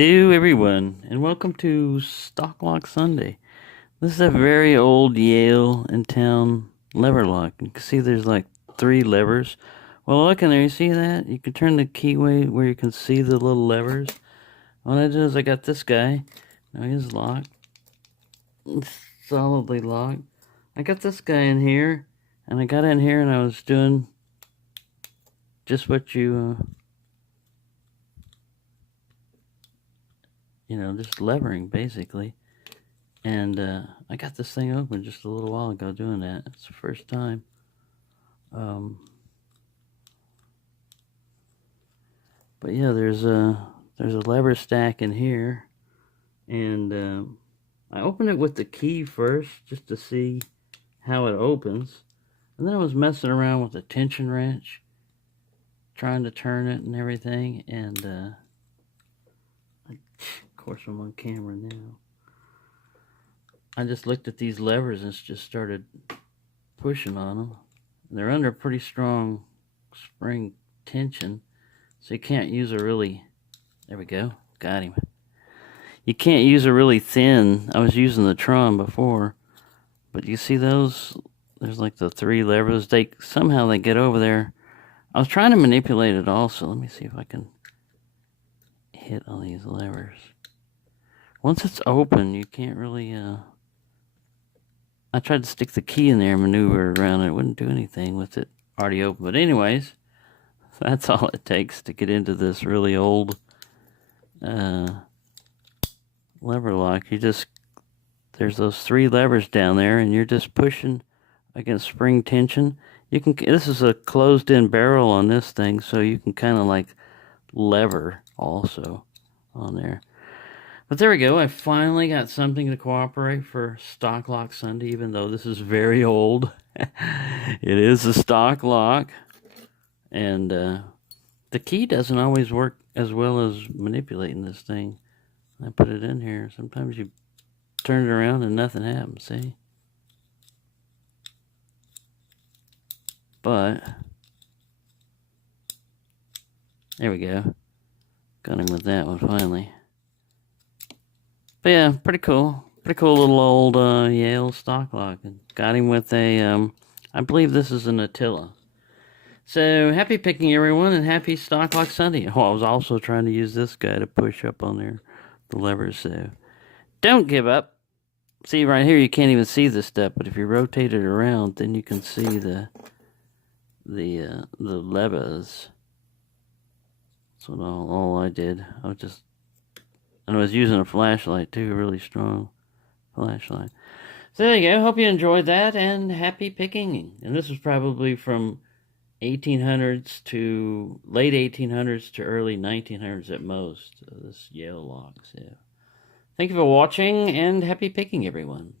Hello everyone, and welcome to Stock Lock Sunday. This is a very old Yale in town lever lock. You can see there's like 3 levers. Well, look in there, you see that? You can turn the keyway where you can see the little levers. What I did is I got this guy. Now he's locked. It's solidly locked. I got this guy in here, and I got in here and I was doing just what just levering basically. And I got this thing open just a little while ago doing that. It's the first time. But yeah, there's a lever stack in here, and I opened it with the key first just to see how it opens, and then I was messing around with the tension wrench, trying to turn it and everything, and of course I'm on camera now. I just looked at these levers and just started pushing on them. They're under pretty strong spring tension, so you can't use a really, there we go, got him. You can't use a really thin, I was using the Tron before, but you see those, there's like the 3 levers, somehow they get over there. I was trying to manipulate it also. Let me see if I can hit on these levers. Once it's open, you can't really, I tried to stick the key in there and maneuver around it. It wouldn't do anything with it already open. But anyways, that's all it takes to get into this really old lever lock. There's those 3 levers down there, and you're just pushing against spring tension. This is a closed-in barrel on this thing, so you can kind of like lever also on there. But there we go. I finally got something to cooperate for Stock Lock Sunday, even though this is very old. It is a stock lock. And the key doesn't always work as well as manipulating this thing. I put it in here. Sometimes you turn it around and nothing happens, see? But there we go. Got him with that one finally. But yeah, pretty cool. Pretty cool little old Yale stock lock. And got him with a, I believe this is an Attila. So, happy picking everyone, and happy Stock Lock Sunday. Oh, I was also trying to use this guy to push up on there, the levers, so don't give up. See, right here, you can't even see this stuff, but if you rotate it around, then you can see the levers. That's what all I did. I was using a flashlight too, a really strong flashlight. So there you go. Hope you enjoyed that, and happy picking. And this was probably from 1800s to late 1800s to early 1900s at most. This Yale lock. So thank you for watching, and happy picking, everyone.